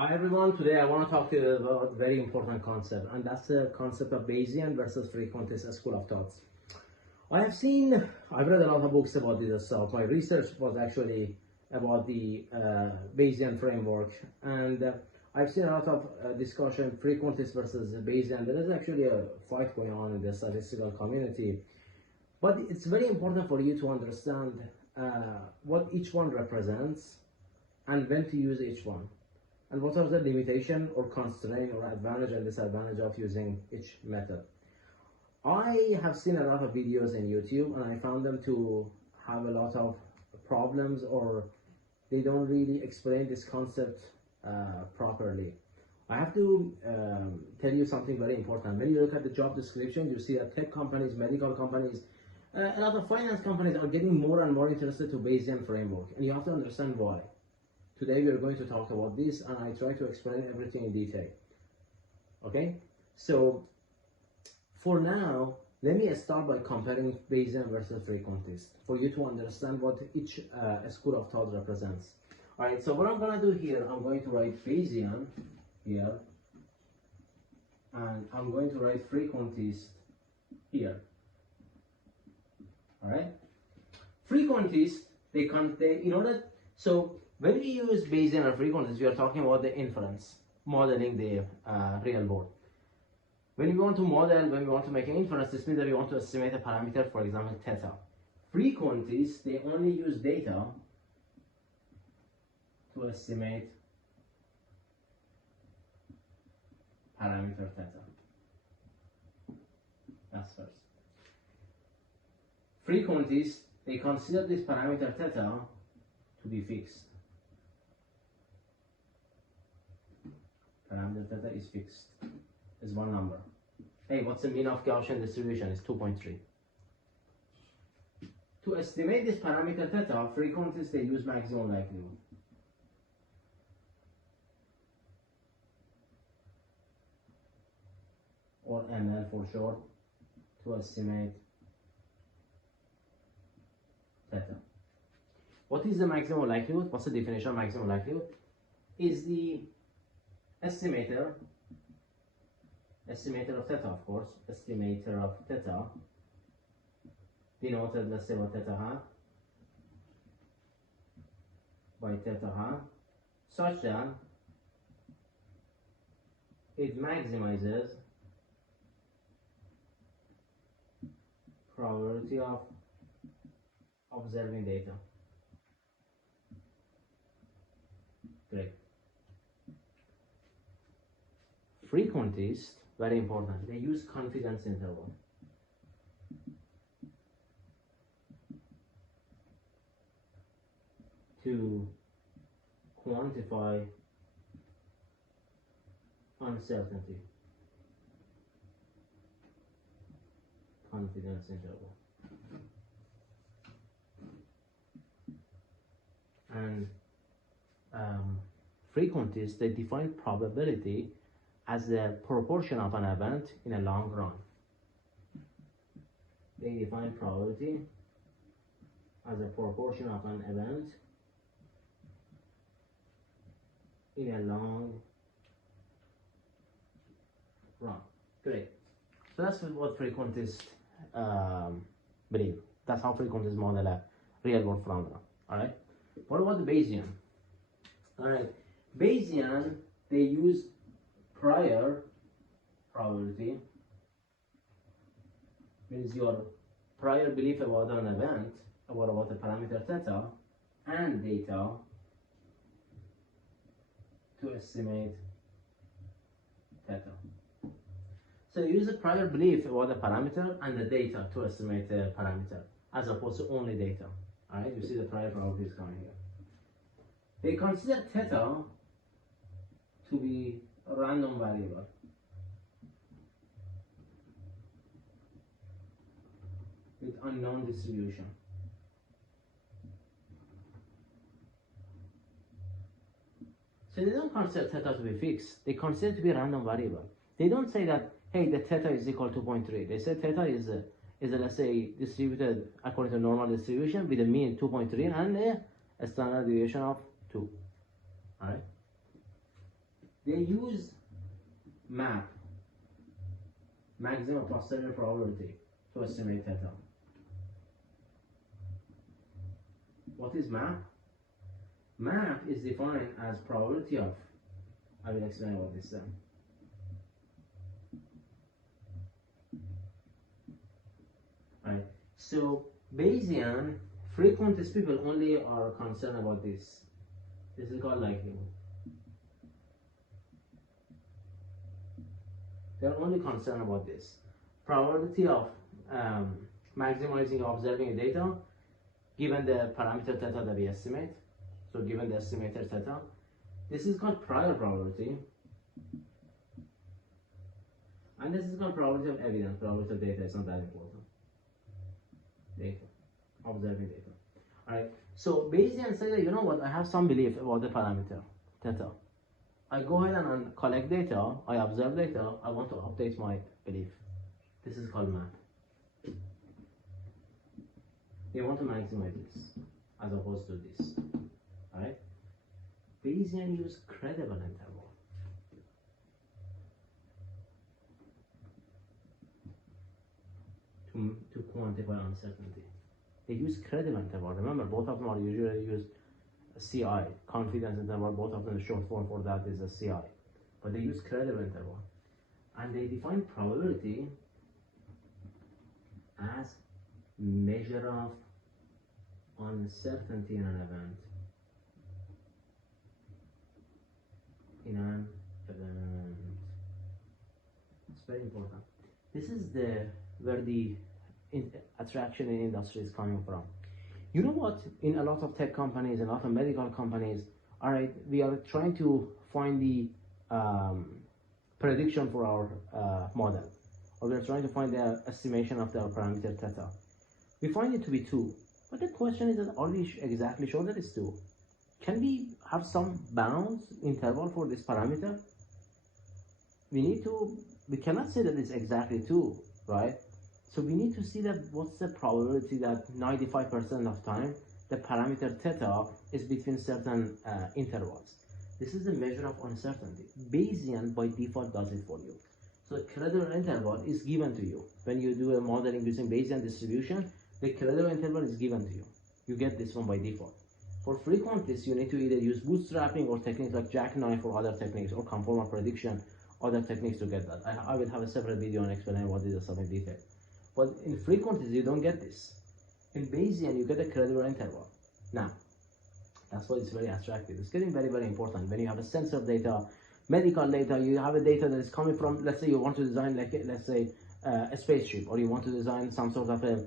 Hi everyone, today I want to talk to you about a very important concept, and that's the concept of Bayesian versus Frequentist school of thoughts. I've read a lot of books about this stuff. My research was actually about the Bayesian framework, and I've seen a lot of discussion, Frequentist versus Bayesian. There is actually a fight going on in the statistical community, but it's very important for you to understand what each one represents and when to use each one, and what are the limitation or constraint or advantage and disadvantage of using each method. I have seen a lot of videos in YouTube and I found them to have a lot of problems, or they don't really explain this concept properly. I have to tell you something very important. When you look at the job description, you see that tech companies, medical companies, a lot of finance companies are getting more and more interested to Bayesian framework, and you have to understand why. Today we are going to talk about this, and I try to explain everything in detail. Okay, so for now, let me start by comparing Bayesian versus Frequentist for you to understand what each school of thought represents. All right, so what I'm going to do here, I'm going to write Bayesian here, and I'm going to write Frequentist here. All right, Frequentist, so when we use Bayesian or Frequentist, we are talking about the inference, modeling the real world. When we want to make an inference, this means that we want to estimate a parameter, for example, theta. Frequentists, they only use data to estimate parameter theta. That's first. Frequentists, they consider this parameter theta to be fixed. Parameter theta is fixed, is one number. Hey, what's the mean of Gaussian distribution? It's 2.3. To estimate this parameter theta, Frequentists, they use maximum likelihood. Or ML for short, to estimate theta. What is the maximum likelihood? What's the definition of maximum likelihood? Is the estimator of theta, of course, estimator of theta, denoted, let's say, by theta hat, by theta hat, such that it maximizes probability of observing data. Great. Frequentists, very important, they use confidence interval. To quantify uncertainty. Confidence interval. And Frequentists, they define probability as the proportion of an event in a long run. They define probability as a proportion of an event in a long run. Great. So that's what Frequentists believe. That's how Frequentists model a real world phenomena. All right. What about the Bayesian? All right. Bayesian, they use prior probability, means your prior belief about an event, about the parameter theta, and data to estimate theta. So you use a prior belief about the parameter and the data to estimate the parameter, as opposed to only data. All right, you see the prior probability is coming here. They consider theta to be a random variable. With unknown distribution. So they don't consider theta to be fixed. They consider it to be a random variable. They don't say that, hey, the theta is equal to 2.3. They say theta is let's say, distributed according to normal distribution with a mean 2.3 and a standard deviation of 2. All right. They use MAP, maximum posterior probability, to estimate theta. What is MAP? MAP is defined as probability of, I will explain what this then. Right. So Bayesian, frequentist people only are concerned about this. This is called likelihood. They're only concerned about this. Probability of maximizing observing data given the parameter theta that we estimate. So given the estimated theta. This is called prior probability. And this is called probability of evidence. Probability of data is not that important. Data. Observing data. Alright. So Bayesian say that, you know what, I have some belief about the parameter theta. I go ahead and collect data, I observe data, I want to update my belief. This is called map. They want to maximize this as opposed to this. Right? Bayesian use credible interval. To quantify uncertainty. They use credible interval. Remember, both of them are usually used CI, confidence interval, both of them, the short form for that is a CI. But they use credible interval. And they define probability as measure of uncertainty in an event. It's very important. This is where the attraction in industry is coming from. You know what? In a lot of tech companies, a lot of medical companies, all right, we are trying to find the prediction for our model, or we are trying to find the estimation of the parameter theta. We find it to be 2, but the question is that are we exactly sure that it's 2? Can we have some bounds interval for this parameter? We cannot say that it's exactly 2, right? So we need to see that what's the probability that 95% of time the parameter theta is between certain intervals. This is the measure of uncertainty. Bayesian by default does it for you. So the credible interval is given to you. When you do a modeling using Bayesian distribution, the credible interval is given to you. You get this one by default. For frequentist, you need to either use bootstrapping or techniques like jackknife or other techniques, or conformal prediction, other techniques to get that. I will have a separate video and explain what this is in detail. But in frequentist, you don't get this. In Bayesian, you get a credible interval. Now, that's why it's very attractive. It's getting very, very important. When you have a sensor data, medical data, you have a data that is coming from, let's say you want to design, like, let's say, a spaceship, or you want to design some sort of a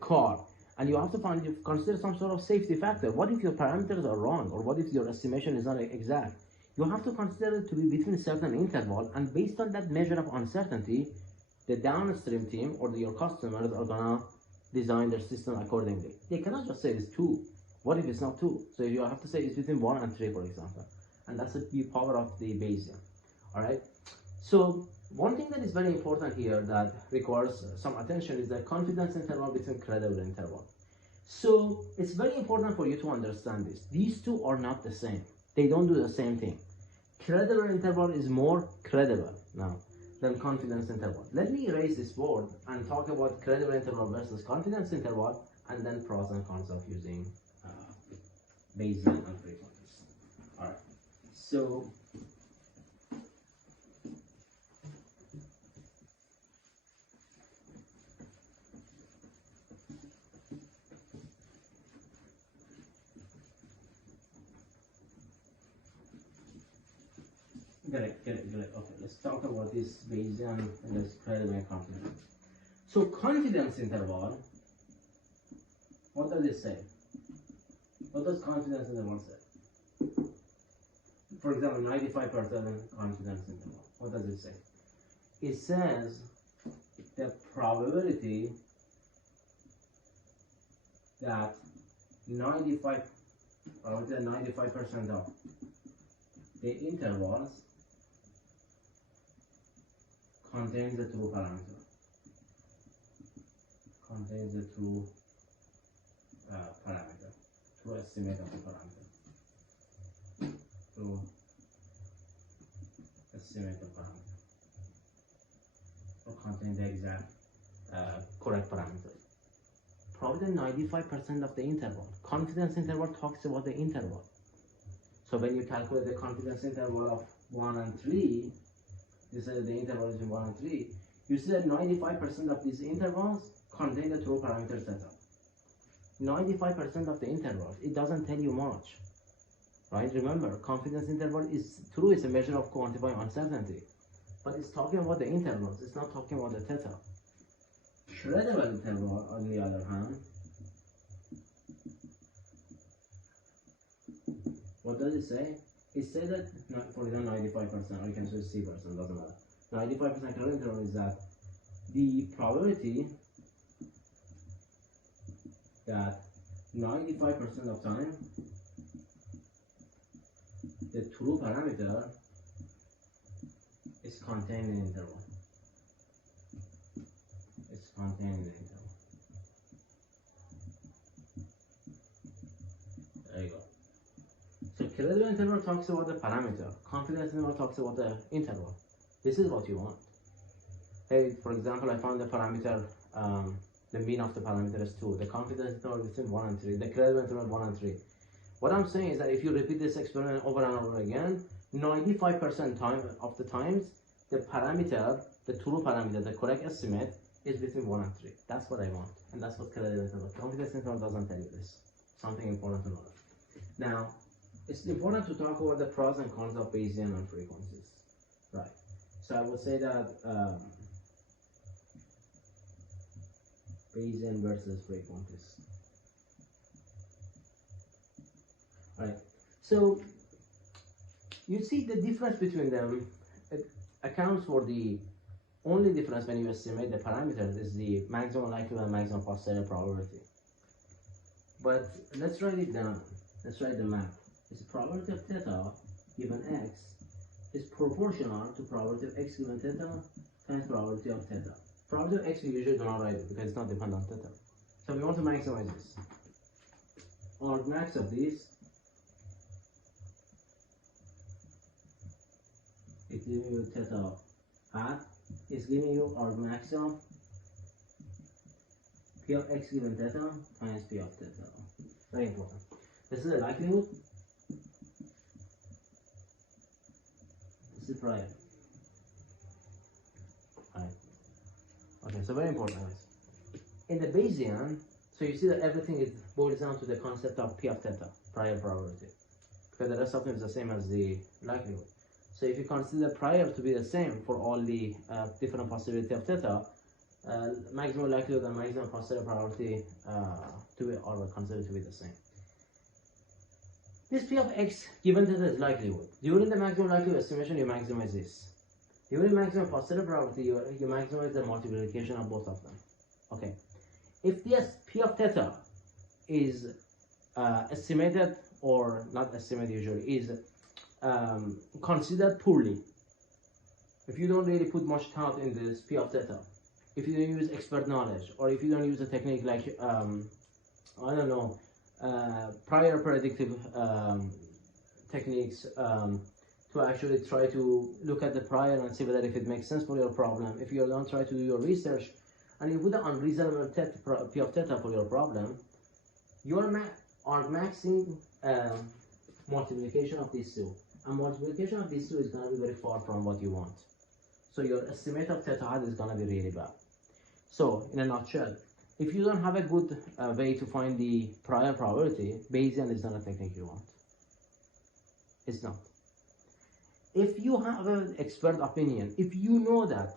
car, and you have to consider some sort of safety factor. What if your parameters are wrong, or what if your estimation is not exact? You have to consider it to be between a certain interval, and based on that measure of uncertainty, the downstream team or your customers are gonna design their system accordingly. They cannot just say it's 2. What if it's not 2? So you have to say it's between 1 and 3, for example. And that's the power of the Bayesian. Alright? So one thing that is very important here that requires some attention is the confidence interval between credible interval. So it's very important for you to understand this. These two are not the same. They don't do the same thing. Credible interval is more credible now than confidence interval. Let me erase this board and talk about credible interval versus confidence interval, and then pros and cons of using Bayesian and frequentist. Alright, so Get it. Okay, let's talk about this Bayesian and this credible and confidence. So confidence interval, what does it say? What does confidence interval say? For example, 95% confidence interval. What does it say? It says the probability that 95% of the intervals contains the true parameter. Contains the true parameter. True estimate of the parameter. True estimate the parameter or contain the exact correct parameter. Probably 95% of the interval. Confidence interval talks about the interval. So when you calculate the confidence interval of 1 and 3, this is the interval between 1 and 3, you see that 95% of these intervals contain the true parameter theta. 95% of the intervals, it doesn't tell you much, right? Remember, confidence interval is true, it's a measure of quantifying uncertainty, but it's talking about the intervals, it's not talking about the theta. Shreddable interval, on the other hand, what does it say? It says that, for example, 95%, or you can say C%, doesn't matter. 95% shreddable interval is that the probability that 95% of time the true parameter is contained in the interval. It's contained in the interval. There you go. So credible interval talks about the parameter. Confidence interval talks about the interval. This is what you want. Hey, for example, I found the parameter, the mean of the parameter is 2. The confidence interval is between 1 and 3. The credible interval 1 and 3. What I'm saying is that if you repeat this experiment over and over again, 95% of the times, the parameter, the true parameter, the correct estimate is between 1 and 3. That's what I want. And that's what credible interval. Confidence interval doesn't tell you this. Something important to know. Now, it's important to talk about the pros and cons of Bayesian and frequencies. Right. So I would say that Bayesian versus Frequentist. Right. So you see the difference between them. It accounts for the only difference when you estimate the parameters is the maximum likelihood and maximum posterior probability. But let's write it down. Let's write the math. It's probability of theta given x is proportional to probability of x given theta times probability of theta. Probability of x we usually do not write it because it's not dependent on theta. So we want to maximize this. Arg max of this, it's giving you theta hat, is giving you arg max of p of x given theta times p of theta. Very important. This is the likelihood. This is prior. Right. Okay, so very important, guys. In the Bayesian, so you see that everything is boils down to the concept of p of theta, prior probability, because the rest of it is the same as the likelihood. So if you consider prior to be the same for all the different possibility of theta, maximum likelihood and maximum posterior probability are considered to be the same. This p of x given theta is likelihood. During the maximum likelihood estimation, you maximize this. During maximum posterior probability, you maximize the multiplication of both of them. Okay. If this p of theta is estimated or not estimated usually, is considered poorly, if you don't really put much thought in this p of theta, if you don't use expert knowledge, or if you don't use a technique like I don't know, prior predictive techniques to actually try to look at the prior and see whether if it makes sense for your problem. If you don't try to do your research and you put an unreasonable p of theta for your problem, you are maxing multiplication of these two, and multiplication of these two is going to be very far from what you want. So your estimate of theta hat is going to be really bad. So in a nutshell, if you don't have a good way to find the prior probability, Bayesian is not a technique you want. It's not. If you have an expert opinion, if you know that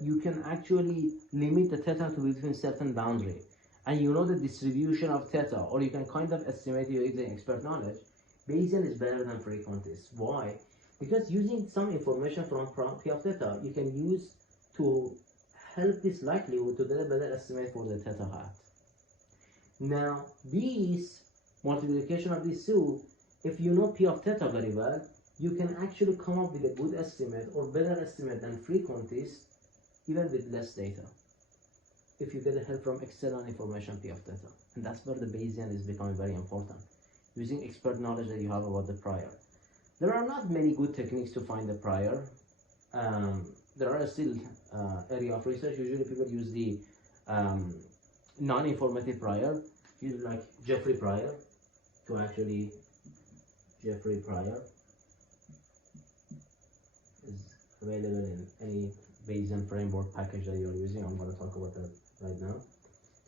you can actually limit the theta to within certain boundary, and you know the distribution of theta, or you can kind of estimate using expert knowledge, Bayesian is better than Frequentist. Why? Because using some information from p of theta, you can use to help this likelihood to get a better estimate for the theta hat. Now, these multiplication of these two, if you know p of theta very well, you can actually come up with a good estimate or better estimate than Frequentist, even with less data, if you get the help from external information p of theta. And that's where the Bayesian is becoming very important, using expert knowledge that you have about the prior. There are not many good techniques to find the prior. There are still area of research. Usually people use the non-informative prior, use like Jeffrey prior to actually, Jeffrey prior is available in any Bayesian framework package that you're using. I'm going to talk about that right now.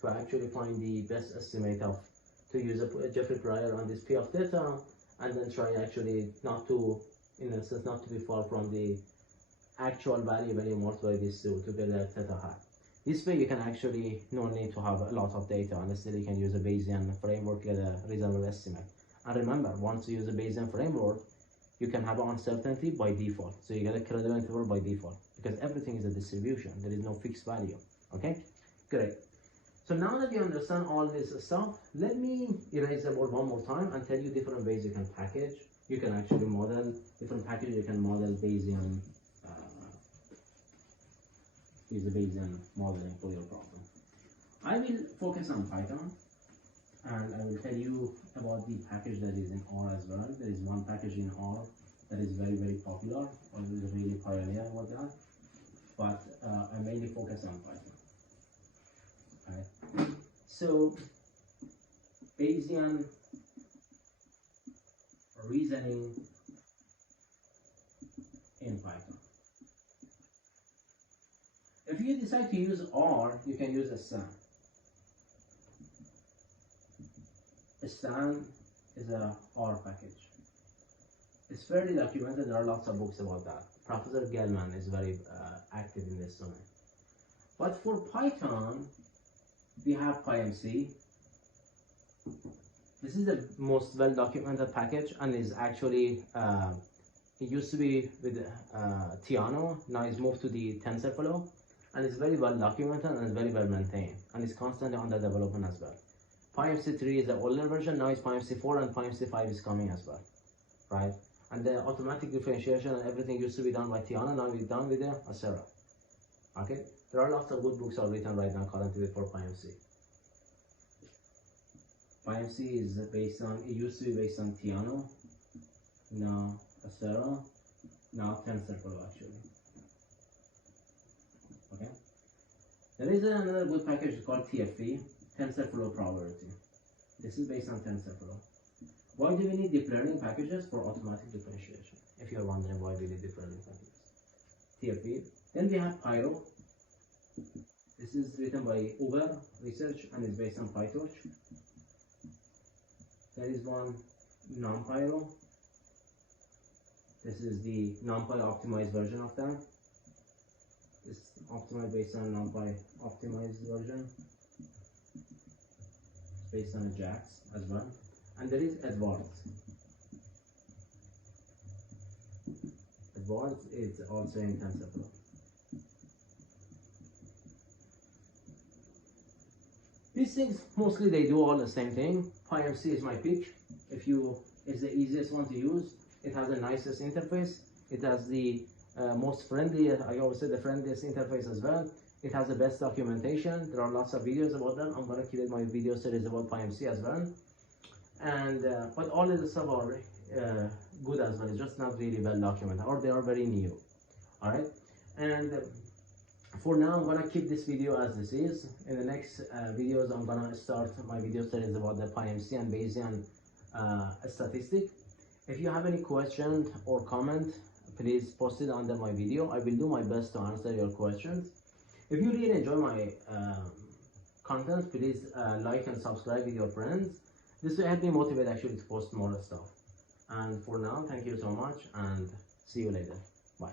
To actually find the best estimate of, to use a Jeffrey prior on this P of theta, and then try actually not to, in a sense, not to be far from the actual value when you multiply these two to get a theta hat. This way you can actually no need to have a lot of data, and still you can use a Bayesian framework, get a reasonable estimate. And remember, once you use a Bayesian framework, you can have uncertainty by default. So you get a credible interval by default, because everything is a distribution. There is no fixed value. Okay, great. So now that you understand all this stuff, let me erase the board one more time and tell you different ways you can package. You can actually model different packages. You can model Bayesian, use the Bayesian modeling for your problem. I will focus on Python, and I will tell you about the package that is in R as well. There is one package in R that is very, very popular, or is really pioneer about that, but I mainly focus on Python. Okay. So Bayesian reasoning in Python. If you decide to use R, you can use a stan. A stan is a R package. It's fairly documented. There are lots of books about that. Professor Gelman is very active in this domain. But for Python, we have PyMC. This is the most well-documented package, and is actually, it used to be with Theano, now it's moved to the TensorFlow, and it's very well documented and very well maintained, and it's constantly under development as well. PyMC3 is the older version, now it's PyMC4, and PyMC5 is coming as well, right? And the automatic differentiation and everything used to be done by Theano, now we're done with the Acera. Okay, there are lots of good books are written right now currently for PyMC. PyMC is based on, it used to be based on Theano, now Acera, now TensorFlow actually. Okay. There is another good package called TFP, TensorFlow Probability. This is based on TensorFlow. Why do we need deep learning packages? For automatic differentiation. If you're wondering why we need deep learning packages. TFP. Then we have Pyro. This is written by Uber Research and is based on PyTorch. There is one NumPyro. This is the NumPy optimized version of that. It's optimized based on NumPy optimized version. It's based on JAX as well. And there is Edwards. Edwards is also in TensorFlow. These things, mostly they do all the same thing. PyMC is my pick. It's the easiest one to use. It has the nicest interface. It has the most friendly, I always say the friendliest interface as well. It has the best documentation. There are lots of videos about that. I'm gonna create my video series about PyMC as well. And but all of the stuff are good as well. It's just not really well documented, or they are very new. All right, and for now I'm gonna keep this video as this is. In the next videos I'm gonna start my video series about the PyMC and Bayesian statistic. If you have any question or comment, please post it under my video. I will do my best to answer your questions. If you really enjoy my content, please like and subscribe with your friends. This will help me motivate actually to post more stuff. And for now, thank you so much and see you later. Bye.